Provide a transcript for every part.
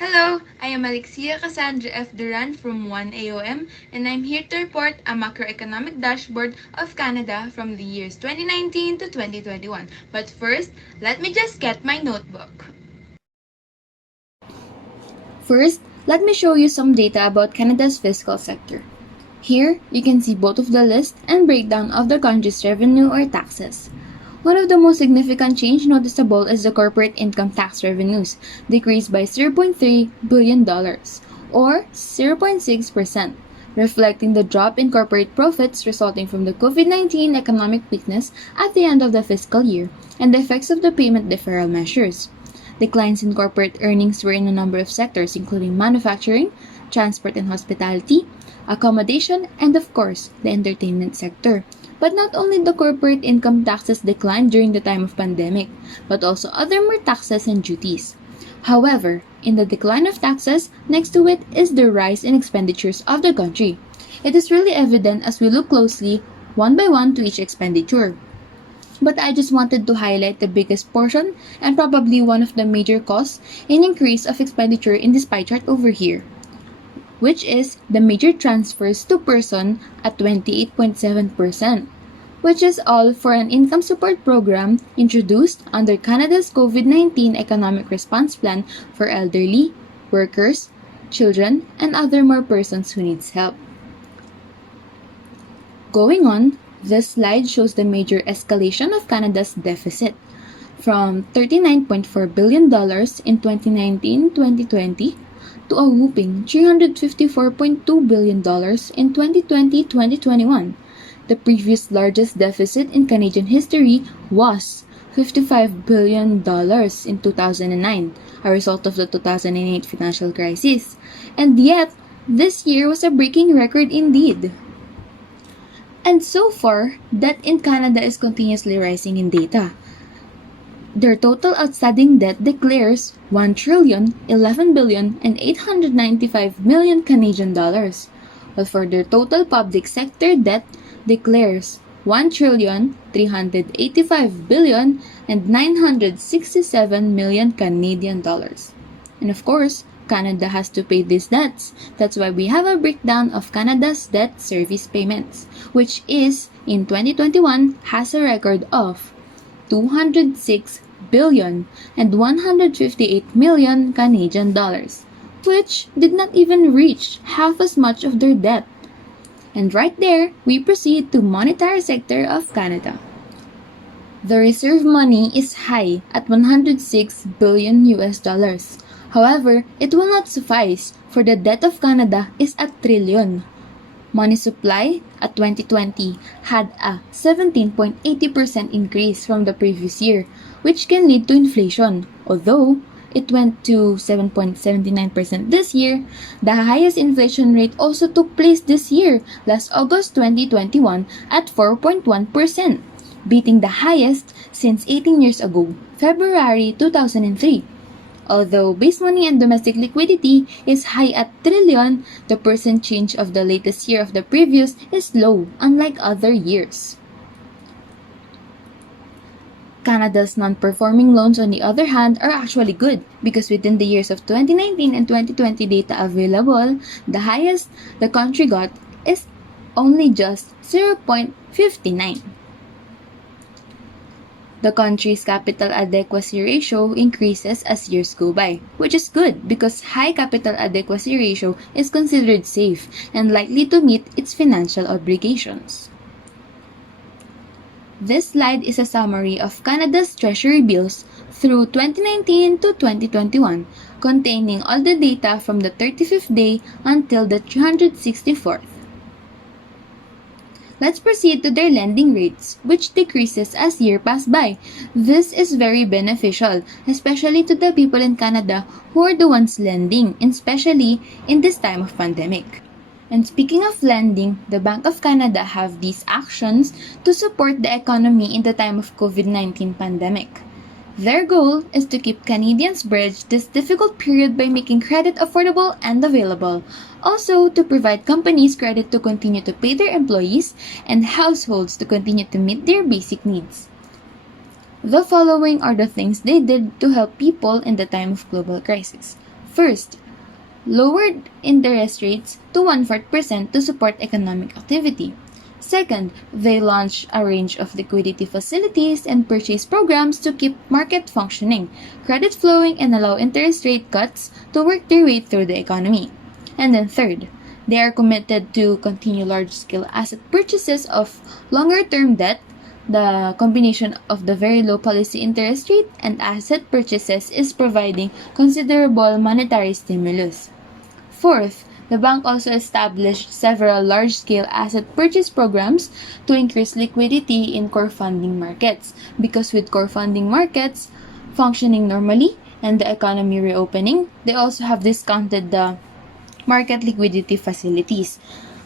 Hello, I am Alexia Cassandra F. Duran from 1AOM, and I'm here to report a macroeconomic dashboard of Canada from the years 2019 to 2021. But first, let me just get my notebook. First, let me show you some data about Canada's fiscal sector. Here, you can see both of the list and breakdown of the country's revenue or taxes. One of the most significant change noticeable is the corporate income tax revenues, decreased by $0.3 billion, or 0.6%, reflecting the drop in corporate profits resulting from the COVID-19 economic weakness at the end of the fiscal year and the effects of the payment deferral measures. Declines in corporate earnings were in a number of sectors, including manufacturing, transport and hospitality, accommodation, and of course, the entertainment sector. But not only the corporate income taxes declined during the time of pandemic, but also other more taxes and duties. However, in the decline of taxes, next to it is the rise in expenditures of the country. It is really evident as we look closely, one by one, to each expenditure. But I just wanted to highlight the biggest portion and probably one of the major costs in increase of expenditure in this pie chart over here, which is the major transfers to person at 28.7%, which is all for an income support program introduced under Canada's COVID-19 economic response plan for elderly, workers, children, and other more persons who needs help. Going on, this slide shows the major escalation of Canada's deficit from $39.4 billion in 2019-2020 to a whopping $354.2 billion in 2020-2021. The previous largest deficit in Canadian history was $55 billion in 2009, a result of the 2008 financial crisis. And yet, this year was a breaking record indeed. And so far, debt in Canada is continuously rising in data. Their total outstanding debt declares 1,011,895,000,000 Canadian dollars, while for their total public sector debt declares 1,385,967,000,000 Canadian dollars. And of course, Canada has to pay these debts. That's why we have a breakdown of Canada's debt service payments, which is, in 2021, has a record of 206 billion and 158 million Canadian dollars, which did not even reach half as much of their debt. And right there, we proceed to monetary sector of Canada. The reserve money is high at 106 billion US dollars. However, it will not suffice, for the debt of Canada is at trillion. Money supply at 2020 had a 17.80% increase from the previous year, which can lead to inflation. Although it went to 7.79% this year, the highest inflation rate also took place this year, last August 2021, at 4.1%, beating the highest since 18 years ago, February 2003. Although base money and domestic liquidity is high at trillion, the percent change of the latest year of the previous is low, unlike other years. Canada's non-performing loans, on the other hand, are actually good because within the years of 2019 and 2020 data available, the highest the country got is only just 0.59. The country's capital adequacy ratio increases as years go by, which is good because high capital adequacy ratio is considered safe and likely to meet its financial obligations. This slide is a summary of Canada's treasury bills through 2019 to 2021, containing all the data from the 35th day until the 364th. Let's proceed to their lending rates, which decreases as year pass by. This is very beneficial, especially to the people in Canada who are the ones lending, especially in this time of pandemic. And speaking of lending, the Bank of Canada have these actions to support the economy in the time of COVID-19 pandemic. Their goal is to keep Canadians bridge this difficult period by making credit affordable and available. Also, to provide companies credit to continue to pay their employees and households to continue to meet their basic needs. The following are the things they did to help people in the time of global crisis. First, lowered interest rates to 1/4% to support economic activity. Second, they launched a range of liquidity facilities and purchase programs to keep market functioning, credit flowing, and allow interest rate cuts to work their way through the economy. And then third, they are committed to continue large-scale asset purchases of longer-term debt. The combination of the very low policy interest rate and asset purchases is providing considerable monetary stimulus. Fourth, the bank also established several large-scale asset purchase programs to increase liquidity in core funding markets, because with core funding markets functioning normally and the economy reopening, they also have discounted the market liquidity facilities.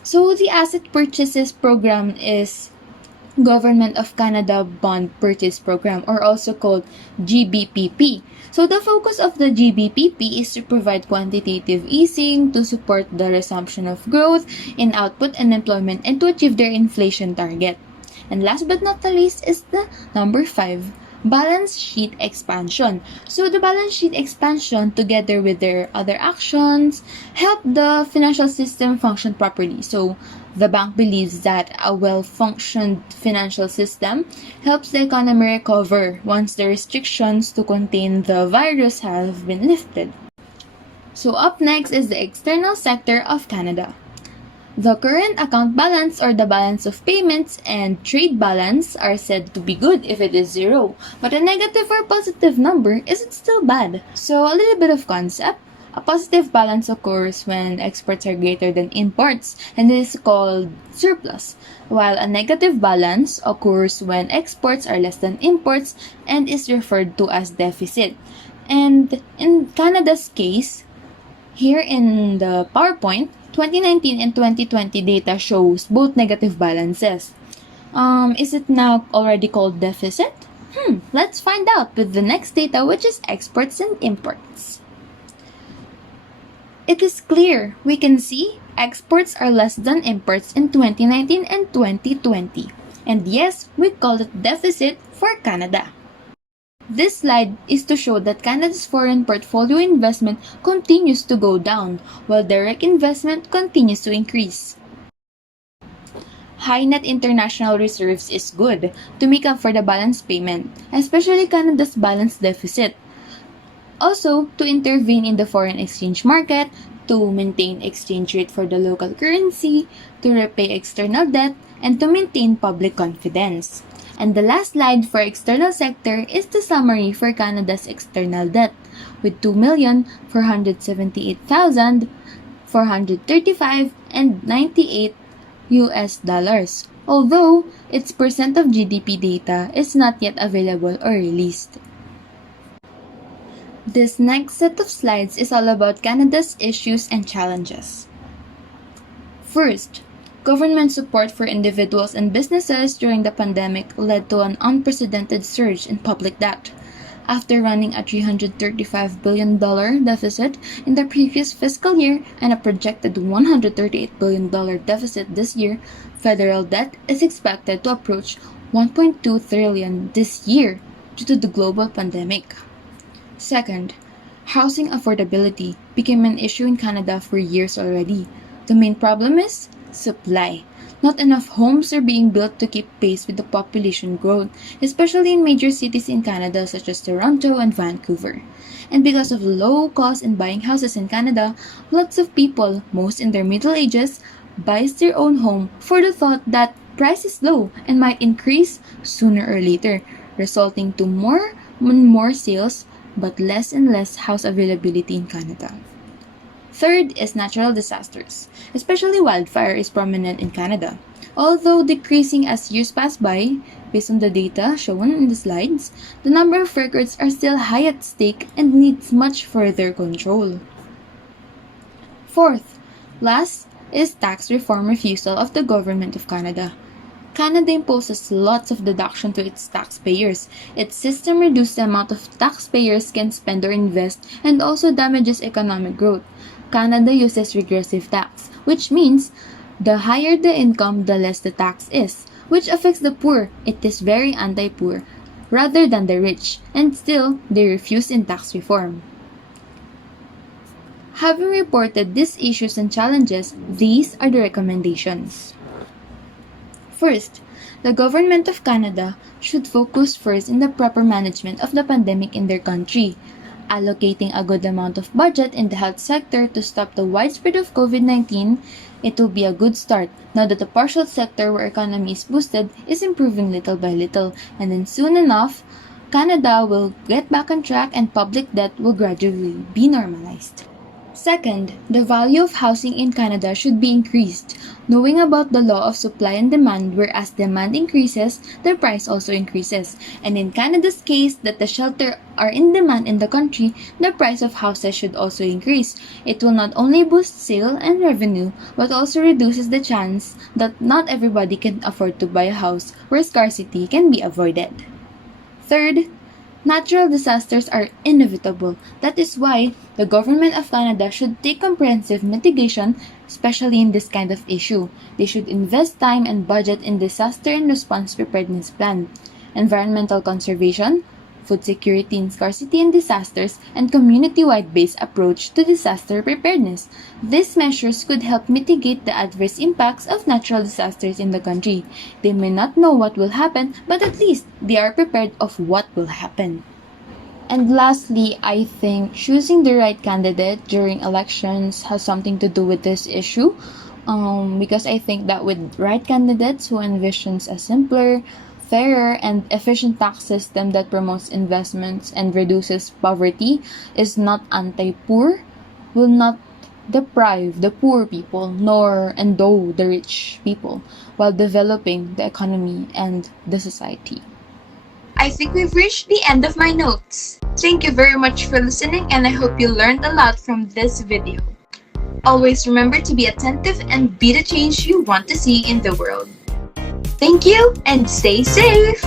So the asset purchases program is Government of Canada Bond Purchase Program, or also called GBPP. So the focus of the GBPP is to provide quantitative easing to support the resumption of growth in output and employment and to achieve their inflation target. And last but not the least is the number 5, balance sheet expansion. So the balance sheet expansion, together with their other actions, help the financial system function properly. So the bank believes that a well-functioned financial system helps the economy recover once the restrictions to contain the virus have been lifted. So up next is the external sector of Canada. The current account balance, or the balance of payments, and trade balance are said to be good if it is zero, but a negative or positive number isn't still bad. So a little bit of concept. A positive balance occurs when exports are greater than imports, and this is called surplus, while a negative balance occurs when exports are less than imports and is referred to as deficit. And in Canada's case, here in the PowerPoint, 2019 and 2020 data shows both negative balances. Is it now already called deficit? Let's find out with the next data, which is exports and imports. It is clear. We can see exports are less than imports in 2019 and 2020. And yes, we call it deficit for Canada. This slide is to show that Canada's foreign portfolio investment continues to go down, while direct investment continues to increase. High net international reserves is good to make up for the balance payment, especially Canada's balance deficit. Also, to intervene in the foreign exchange market, to maintain exchange rate for the local currency, to repay external debt, and to maintain public confidence. And the last slide for external sector is the summary for Canada's external debt, with $2,478,435 and 98 US dollars, although its percent of GDP data is not yet available or released. This next set of slides is all about Canada's issues and challenges. First, government support for individuals and businesses during the pandemic led to an unprecedented surge in public debt. After running a $335 billion deficit in the previous fiscal year and a projected $138 billion deficit this year, federal debt is expected to approach $1.2 trillion this year due to the global pandemic. Second, housing affordability became an issue in Canada for years already. The main problem is supply. Not enough homes are being built to keep pace with the population growth, especially in major cities in Canada such as Toronto and Vancouver. And because of the low cost in buying houses in Canada, lots of people, most in their middle ages, buys their own home for the thought that price is low and might increase sooner or later, resulting to more and more sales but less and less house availability in Canada. Third is natural disasters. Especially wildfire is prominent in Canada. Although decreasing as years pass by, based on the data shown in the slides, the number of records are still high at stake and needs much further control. Fourth, last is tax reform refusal of the Government of Canada. Canada imposes lots of deduction to its taxpayers. Its system reduces the amount of taxpayers can spend or invest and also damages economic growth. Canada uses regressive tax, which means the higher the income, the less the tax is, which affects the poor. It is very anti-poor, rather than the rich, and still they refuse in tax reform. Having reported these issues and challenges, these are the recommendations. First, the government of Canada should focus first in the proper management of the pandemic in their country, allocating a good amount of budget in the health sector to stop the widespread of COVID-19. It will be a good start now that the partial sector where economy is boosted is improving little by little, and then soon enough, Canada will get back on track and public debt will gradually be normalized. Second, the value of housing in Canada should be increased, knowing about the law of supply and demand, where as demand increases, the price also increases. And in Canada's case, that the shelter are in demand in the country, the price of houses should also increase. It will not only boost sale and revenue, but also reduces the chance that not everybody can afford to buy a house where scarcity can be avoided. Third, natural disasters are inevitable. That is why the government of Canada should take comprehensive mitigation, especially in this kind of issue. They should invest time and budget in disaster and response preparedness plan, environmental conservation, food security in scarcity and disasters, and community-wide based approach to disaster preparedness. These measures could help mitigate the adverse impacts of natural disasters in the country. They may not know what will happen, but at least they are prepared of what will happen. And lastly, I think choosing the right candidate during elections has something to do with this issue. Because I think that with right candidates who envisions a simpler, fairer, and efficient tax system that promotes investments and reduces poverty, is not anti-poor, will not deprive the poor people nor endow the rich people while developing the economy and the society. I think we've reached the end of my notes. Thank you very much for listening, and I hope you learned a lot from this video. Always remember to be attentive and be the change you want to see in the world. Thank you and stay safe!